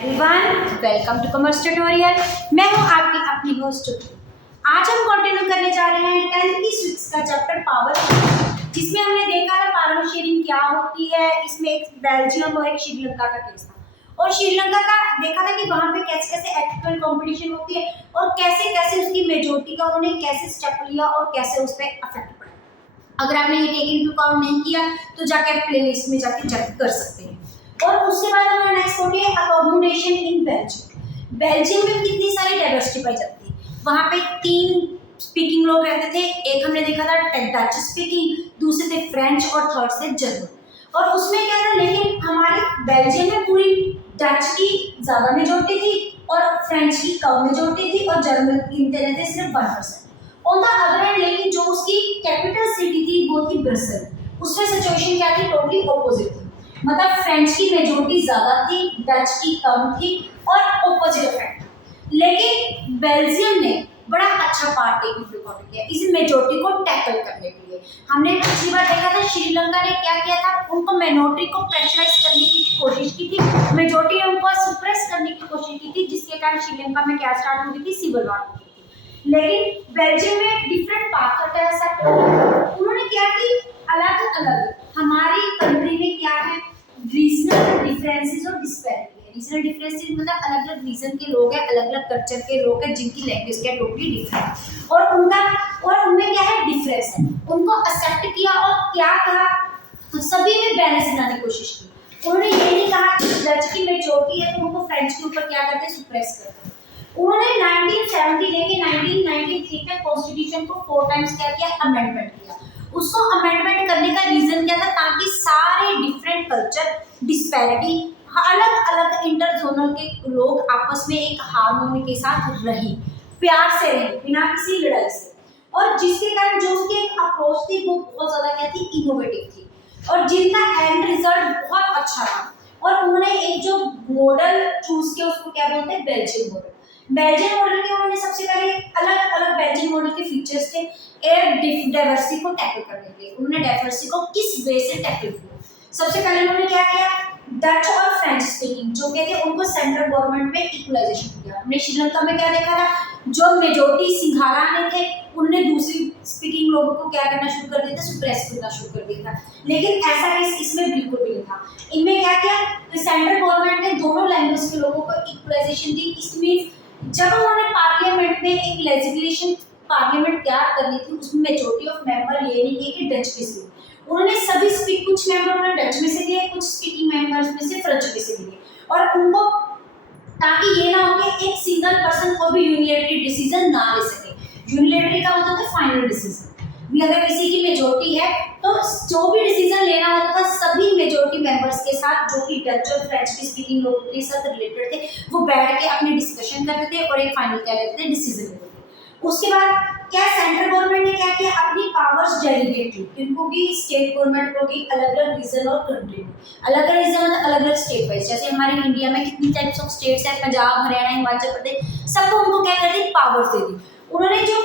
Everyone, welcome to commerce tutorial. मैं हूं आपकी अपनी होस्ट। आज हम कंटिन्यू करने जा रहे हैं 10th की स्विक्स का चैप्टर पावर, जिसमें हमने देखा था पावर शेयरिंग क्या होती है। इसमें एक बेल्जियम और एक श्रीलंका का केस था और श्रीलंका का देखा था कि वहां पे कैसे कैसे एक्चुअल कंपटीशन होती है और कैसे कैसे उसकी मेजोरिटी का उन्होंने कैसे स्टेप लिया और कैसे उस पर अफेक्ट पड़ा। अगर आपने ये टेक इनटू अकाउंट नहीं किया तो जाके आप प्लेलिस्ट में जाके चेक कर सकते हैं। और उसके बाद हमारा नेक्स्ट होती है अकोमोडेशन इन बेल्जियम। बेल्जियम में कितनी सारी डाइवर्सिटी पाई जाती है। वहाँ पे 3 स्पीकिंग लोग रहते थे। एक हमने देखा था डच स्पीकिंग, दूसरे थे फ्रेंच और थर्ड से जर्मन। और उसमें क्या था, लेकिन हमारे बेल्जियम में पूरी डच की ज़्यादा मेजोरिटी थी और फ्रेंच की कम मेजोरिटी थी और जर्मन की थे सिर्फ 1%। ऑन द अदर हैंड लेकिन जो उसकी कैपिटल सिटी थी वो थी ब्रसेल। उसमें सिचुएशन क्या थी, टोटली ऑपोजिट थी। मतलब फ्रेंच की मेजोरिटी ज्यादा थी, डच की कम थी और ऑपोजिट इफेक्ट। लेकिन बेल्जियम ने बड़ा अच्छा पार्ट किया इस मेजोरिटी को टैकल करने के लिए। हमने पिछली बार देखा था श्रीलंका ने क्या किया था, उनको माइनॉरिटी को प्रेशराइज करने की कोशिश की थी, मेजोरिटी ने उनको सप्रेस करने की कोशिश की थी, जिसके कारण श्रीलंका में क्या स्टार्ट हुई थी, सिविल वॉर हुई थी। लेकिन बेल्जियम में डिफरेंट पाथ होता है ऐसा। उन्होंने क्या कि अलग अलग हमारी कंट्री में क्या है, रीजनल डिफरेंसेस और डिस्पैरिटी है। रीजनल डिफरेंसेस मतलब अलग अलग रीजन के लोग हैं, अलग अलग कल्चर के लोग हैं, जिनकी लैंग्वेज क्या टोटली डिफरेंट और उनमें क्या है डिफरेंस है। उनको एक्सेप्ट किया और क्या कहा, तो सभी में बैलेंस बनाने की कोशिश की। उन्होंने ये नहीं कहा कि डच की मेजॉरिटी है तो उनको फ्रेंच के ऊपर क्या करते, सुप्रेस करते। उन्होंने 1970 लेके 1993 तक कॉन्स्टिट्यूशन को 4 टाइम्स क्या किया, अमेंडमेंट किया। उसको अमेंडमेंट करने का रीजन क्या था, ताकि सारे डिफरेंट कल्चर डिस्पैरिटी अलग अलग इंटर जोनल के लोग आपस में एक हार्मोनी के साथ रहे, प्यार से रहे, बिना किसी लड़ाई से। और जिसके कारण जो उसकी एक अप्रोच थी वो बहुत ज्यादा क्या थी, इनोवेटिव थी और जिनका एंड रिजल्ट बहुत अच्छा था। और उन्होंने एक जो मॉडल चूज किया उसको क्या बोलते हैं, बेल्जियम मॉडल। बेल्जियन मॉडल के उन्होंने सबसे पहले अलग अलग बेल्जियन मॉडल के फीचर्स थे डाइवर्सिटी को टैकल करने के लिए। उन्होंने डाइवर्सिटी को किस वे से टैकल किया, सबसे पहले उन्होंने क्या किया, डच और फ्रेंच स्पीकिंग जो कहते उनको सेंट्रल गवर्नमेंट में इक्वलाइजेशन किया। हमने श्रीलंका में क्या देखा था, जो मेजोरिटी सिंघाला ने थे उन्होंने दूसरी स्पीकिंग लोगों को क्या करना शुरू कर दिया था, सुप्रेस करना शुरू कर दिया था। लेकिन ऐसा केस इसमें बिल्कुल भी नहीं था। इनमें क्या किया, सेंट्रल गवर्नमेंट ने दोनों लैंग्वेज के लोगों को इक्वलाइजेशन दी। इसमें जब उन्होंने पार्लियामेंट में एक लेजिस्लेशन पार्लियामेंट तैयार करनी थी, उसमें मेजॉरिटी ऑफ मेंबर ये नहीं किए कि डच के से उन्होंने सभी स्पीक, कुछ मेंबर उन्होंने डच में से लिए, कुछ स्पीकिंग मेंबर्स में से फ्रेंच में से लिए। और उनको ताकि ये ना हो कि एक सिंगल पर्सन को भी यूनिलैटरली डिसीजन ना ले सके। यूनिलैटरली का मतलब है फाइनल डिसीजन भी, अगर किसी की मेजॉरिटी है तो जो भी डिसीजन लेना होता था सभी मेजॉरिटी मेंबर्स के साथ, जो कि डच और फ्रेंच की स्पीकिंग लोगों के साथ रिलेटेड थे, वो बैठ के अपनी डिस्कशन करते थे और एक फाइनल क्या लेते थे, डिसीजन लेते थे। उसके बाद क्या सेंट्रल गवर्नमेंट ने क्या किया, अपनी पावर्स डेलीगेट की, क्योंकि स्टेट गवर्नमेंट को भी अलग अलग रीजन और कंट्री में अलग अलग रीजन मतलब अलग अलग स्टेट वाइज, जैसे हमारे इंडिया में कितनी टाइप्स ऑफ स्टेट्स है, पंजाब, हरियाणा, हिमाचल प्रदेश, सबको उनको क्या कर दी, पावर्स दे दी। उन्होंने जो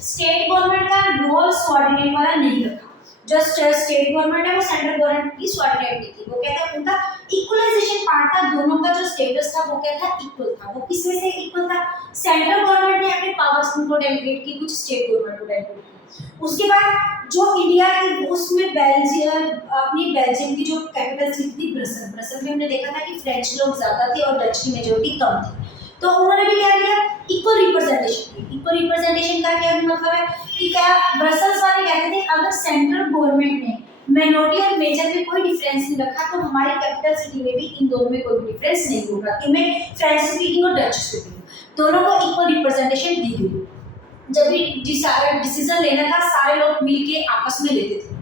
स्टेट गवर्नमेंट का रोल स्वार्डिनेट वाला नहीं रखा। जो स्टेट गवर्नमेंट है वो सेंट्रल गवर्नमेंट की स्वार्डिनेट नहीं थी। वो क्या था, उनका इक्वलाइजेशन पार्ट था, दोनों का जो स्टेटस था वो क्या था, इक्वल था। वो किस वजह से इक्वल था, सेंट्रल गवर्नमेंट ने अपने पावर्स को डेलीगेट की, कुछ स्टेट गवर्नमेंट को डेलीगेट की। उसके बाद जो इंडिया की उसमें बेल्जियम की जो कैपिटल सिटी थी ब्रसेल। ब्रसेल में हमने देखा था कि फ्रेंच लोग ज्यादा थे और डच की मेजोरिटी कम थी। तो उन्होंने भी क्या किया, इक्वल रिप्रेजेंटेशन की। इक्वल रिप्रेजेंटेशन का क्या मतलब है कि क्या ब्रसेल्स वाले कहते थे अगर सेंट्रल गवर्नमेंट ने माइनॉरिटी और मेजर में कोई डिफरेंस नहीं रखा तो हमारी कैपिटल सिटी में भी इन दोनों में कोई डिफरेंस नहीं होगा। इनमें फ्रेंच स्पीकिंग और डच स्पीकिंग दोनों को इक्वल रिप्रेजेंटेशन दी गई। जब भी डिसीजन लेना था सारे लोग मिलके आपस में लेते थे।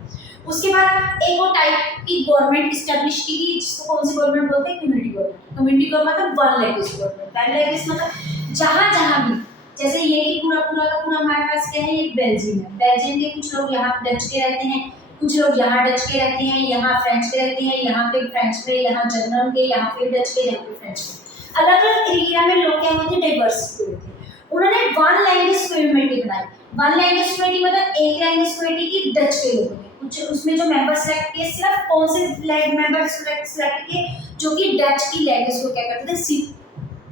उसके बाद एक और टाइप की गवर्नमेंट इस्टेब्लिश की गई, जिसको कौन सी गवर्नमेंट बोलते हैं, कम्युनिटी गवर्नमेंट। कम्युनिटी गवर्नमेंट मतलब one language government. One language मतलब जहाँ भी, जैसे ये कि पूरा का पूरा हमारे पास क्या है, ये बेल्जियम है। बेल्जियम के कुछ लोग यहाँ डच के रहते हैं, कुछ लोग यहाँ डच के रहते हैं, यहाँ फ्रेंच के रहते हैं, यहाँ पे फ्रेंच पे, यहाँ जर्मन के, यहाँ पे डच के, यहाँ पे फ्रेंच के। अलग अलग एरिया में लोग क्या हुए थे, डाइवर्स हुए थे। उन्होंने वन लैंग्वेज कम्युनिटी बनाई। वन लैंग्वेज कम्युनिटी मतलब एक लैंग्वेज कम्युनिटी की डच के लोगों ने कुछ उसमें जो मेंबर सेलेक्ट किए, सिर्फ कौन से मेंबर सेलेक्ट किए, जो कि डच की लैंग्वेज को क्या करते थे,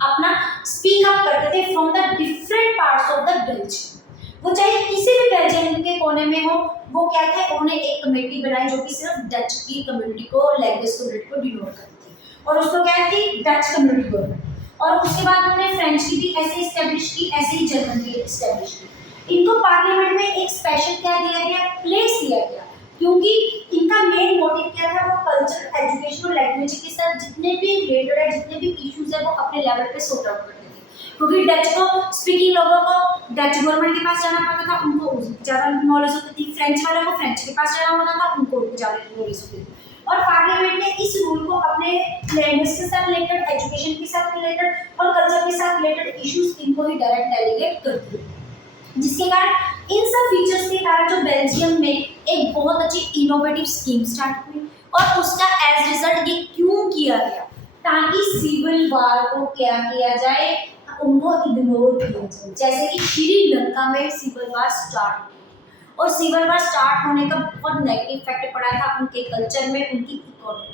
अपना स्पीक अप करते थे from the different parts of the Belgium. वो चाहे किसी भी बेल्जियम के कोने में हो, वो क्या थे, उन्होंने एक कमेटी बनाई जो कि सिर्फ डच की कम्युनिटी को, लैंग्वेज कम्युनिटी को डिनोट करती थी, और उसको क्या थी, डच कम्युनिटी गवर्नमेंट। और उसके बाद उन्होंने फ्रेंच की भी ऐसे इस्टेब्लिश की, ऐसे ही जर्मन की इस्टेब्लिश की। इनको पार्लियामेंट में एक स्पेशल क्या दिया गया, प्लेस दिया गया, क्योंकि इनका मेन मोटिव क्या था, वो कल्चर, एजुकेशन और लैंग्वेज के साथ जितने भी रिलेटेड है, जितने भी इश्यूज है, वो अपने लेवल पे सॉर्ट आउट करते थे। क्योंकि डच को स्पीकिंग लोगों को डच गवर्नमेंट के पास जाना पड़ता था, उनको ज़्यादा नॉलेज होती थी, फ्रेंच वालों को फ्रेंच के पास जाना होता था, उनको ज़्यादा नॉलेज होती थी। और पार्लियामेंट ने इस रूल को अपने लैंग्वेज के साथ रिलेटेड, एजुकेशन के साथ रिलेटेड और कल्चर के साथ रिलेटेड इश्यूज इनको ही डायरेक्ट डेलीगेट कर दिए, जिसके कारण इन सब फीचर्स के कारण जो बेल्जियम में एक बहुत अच्छी इनोवेटिव स्कीम स्टार्ट हुई। और उसका एज रिजल्ट ये क्यों किया गया, ताकि सिविल वार को क्या किया जाए, उनको इग्नोर किया जाए। जैसे कि श्रीलंका में सिविल वार स्टार्ट हुई, और सिविल वार स्टार्ट होने का बहुत नेगेटिव इफेक्ट पड़ा था उनके कल्चर में, उनकी इकोनॉमी में,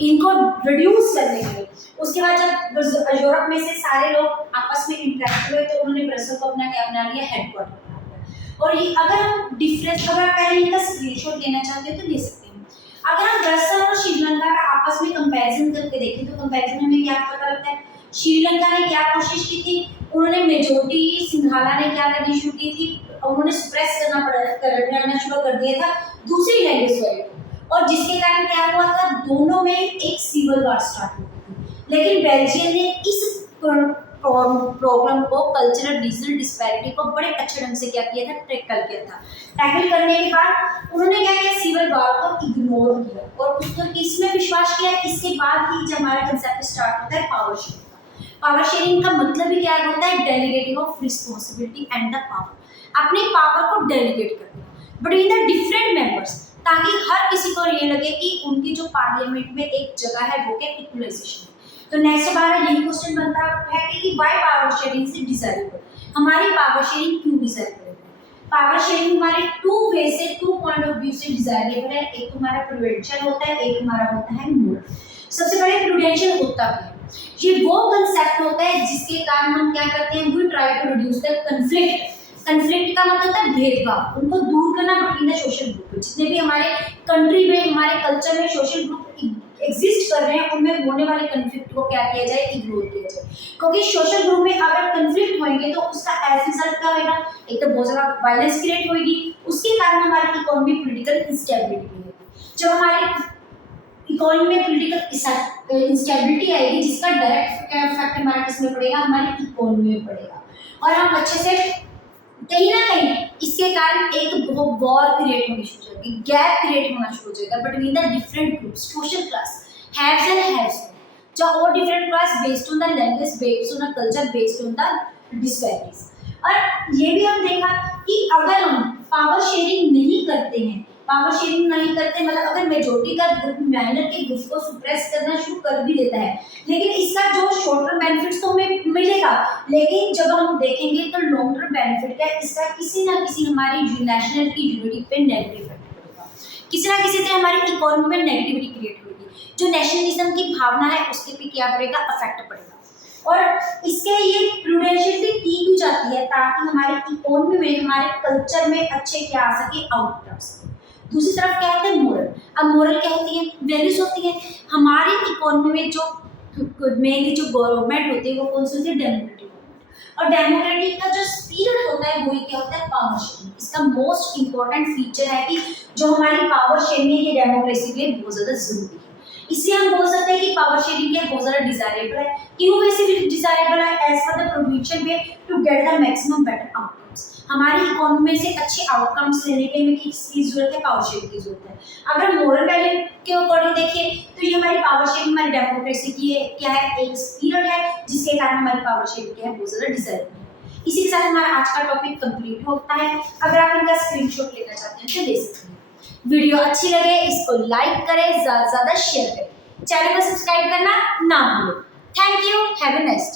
इनको रिड्यूस करने के लिए। उसके बाद जब यूरोप में से सारे लोग आपस में इंटरेक्ट हुए, तो उन्होंने ब्रसेल को अपना क्या बना लिया, हेडक्वार्टर बना लिया। और ये अगर हम डिफरेंस, अगर पहले इनका स्क्रीनशॉट लेना चाहते हैं तो ले सकते हैं। अगर हम ब्रसेल और श्रीलंका का आपस में कंपैरिजन करके देखें, तो कंपैरिजन हमें क्या पता लगता है, श्रीलंका ने क्या कोशिश की थी, उन्होंने मेजोरिटी, सिंघाला ने क्या करनी शुरू की थी, उन्होंने सप्रेस करना शुरू कर दिया था दूसरी लैंग्वेज वाले को, और जिसके कारण क्या हुआ था, दोनों में एक सिविल वार स्टार्ट हुई थी। लेकिन बेल्जियम ने इस प्रॉब्लम को, कल्चरल रीजनल डिस्पैरिटी को बड़े अच्छे ढंग से क्या किया था, टैकल किया था। टैकल करने के बाद उन्होंने क्या किया, सिविल वार को इग्नोर किया, और उसको किसमें विश्वास किया, इसके बाद ही जब हमारा कंसेप्ट स्टार्ट होता है पावर शेयरिंग का। पावर शेयरिंग का मतलब ही क्या होता है, delegating of responsibility and the power, अपनी पावर को डेलीगेट करना बिटवीन द डिफरेंट मेंबर्स, ताकि हर किसी को ये लगे कि उनकी जो पार्लियामेंट में एक जगह है, वो क्या इक्वलाइजेशन। तो नेक्स्ट हमारा यही क्वेश्चन बनता है कि व्हाई पावर शेयरिंग से डिजायरेबल, हमारी पावर शेयरिंग क्यों डिजायरेबल है। पावर शेयरिंग हमारे टू वे से, टू पॉइंट ऑफ व्यू से डिजायरेबल है। एक तो हमारा प्रूडेंशियल होता है, एक हमारा होता है मोरल। सबसे पहले प्रूडेंशियल होता है, ये वो कंसेप्ट होता है जिसके कारण हम क्या करते हैं, we try to reduce the conflict. Conflict का मतलब होता है भेदभाव, उनको दूर करना बिटवीन द सोशल ग्रुप। जितने भी हमारे कंट्री में, हमारे कल्चर में सोशल ग्रुप एग्जिस्ट कर रहे हैं, उनमें होने वाले कंफ्लिक्ट को क्या किया जाए, इग्नोर किया जाए। क्योंकि सोशल ग्रुप में अगर कंफ्लिक्ट होंगे तो उसका एज रिजल्ट क्या होगा, एक तो बहुत ज्यादा वायलेंस क्रिएट होगी, उसके कारण हमारी इकोनॉमी पॉलिटिकल इंस्टेबिलिटी होगी। जब हमारी इकोनॉमी में पॉलिटिकल इंस्टेबिलिटी आएगी, जिसका डायरेक्ट इफेक्ट हमारा किसमें पड़ेगा, हमारी इकोनॉमी में पड़ेगा। और हम अच्छे से कहीं ना कहीं इसके कारण एक वॉर क्रिएट होनी शुरू हो जाएगी, गैप क्रिएट होना शुरू हो जाएगा between the different groups, social class, haves and haves, जो और different class based on the language, based on the culture, based on the disparities. और ये भी हम देखा कि अगर हम पावर शेयरिंग नहीं करते हैं, पावर शेयरिंग नहीं करते मतलब अगर मेजोरिटी का ग्रुप माइनर के ग्रुप को सुप्रेस करना शुरू कर भी देता है, लेकिन इसका जो शॉर्ट टर्म बेनिफिट्स तो हमें मिलेगा, लेकिन जब हम देखेंगे तो लॉन्ग टर्म बेनिफिट क्या है, इसका किसी ना किसी हमारी नेशनल की यूनिटी पे नेगेटिव इफेक्ट पड़ेगा, किसी ना किसी से हमारी इकोनॉमी में नेगेटिविटी क्रिएट होगी, जो नेशनलिज्म की भावना है उसके पे क्या पड़ेगा, अफेक्ट पड़ेगा। और इसके ये प्रूडेंशियलिटी की क्यों जाती है, ताकि हमारी इकोनॉमी में, हमारे कल्चर में अच्छे क्या आ सके, आउटकम्स। दूसरी तरफ क्या होता है, मोरल। अब मोरल क्या होती है, वैल्यूज होती है। हमारी इकोनॉमी में जो मेनली जो गवर्नमेंट होती है वो कौन सी होती है, डेमोक्रेटिक गवर्नमेंट। और डेमोक्रेटिक का जो स्पिरिट होता है वही क्या होता है, पावर शेयरिंग। इसका मोस्ट इंपॉर्टेंट फीचर है कि जो हमारी पावर शेयरिंग है ये डेमोक्रेसी के लिए बहुत ज़्यादा जरूरी है। इसलिए हम बोल सकते हैं कि पावर शेयरिंग क्या बहुत ज़्यादा डिजायरेबल है। क्यों वैसे भी डिजायरेबल है, as per the provision way to get the maximum better outcomes. हमारी इकोनॉमी में से अच्छे आउटकम्स लेने के लिए किसकी जरूरत है, पावर शेयरिंग की जरूरत है। अगर मोरल वैल्यू के अकॉर्डिंग देखिए तो ये हमारी पावर शेयरिंग, हमारी डेमोक्रेसी की क्या है, एक स्पिरिट है जिसके कारण हमारी पावर शेयरिंग क्या है, बहुत ज़्यादा डिजायरेबल है। इसी के साथ हमारा आज का टॉपिक कंप्लीट होता है। अगर आप इनका स्क्रीनशॉट लेना चाहते हैं तो ले सकते हैं। वीडियो अच्छी लगे इसको लाइक करें, ज़्यादा से ज़्यादा शेयर करें, चैनल को सब्सक्राइब करना ना भूलें। Thank you, have a nice day.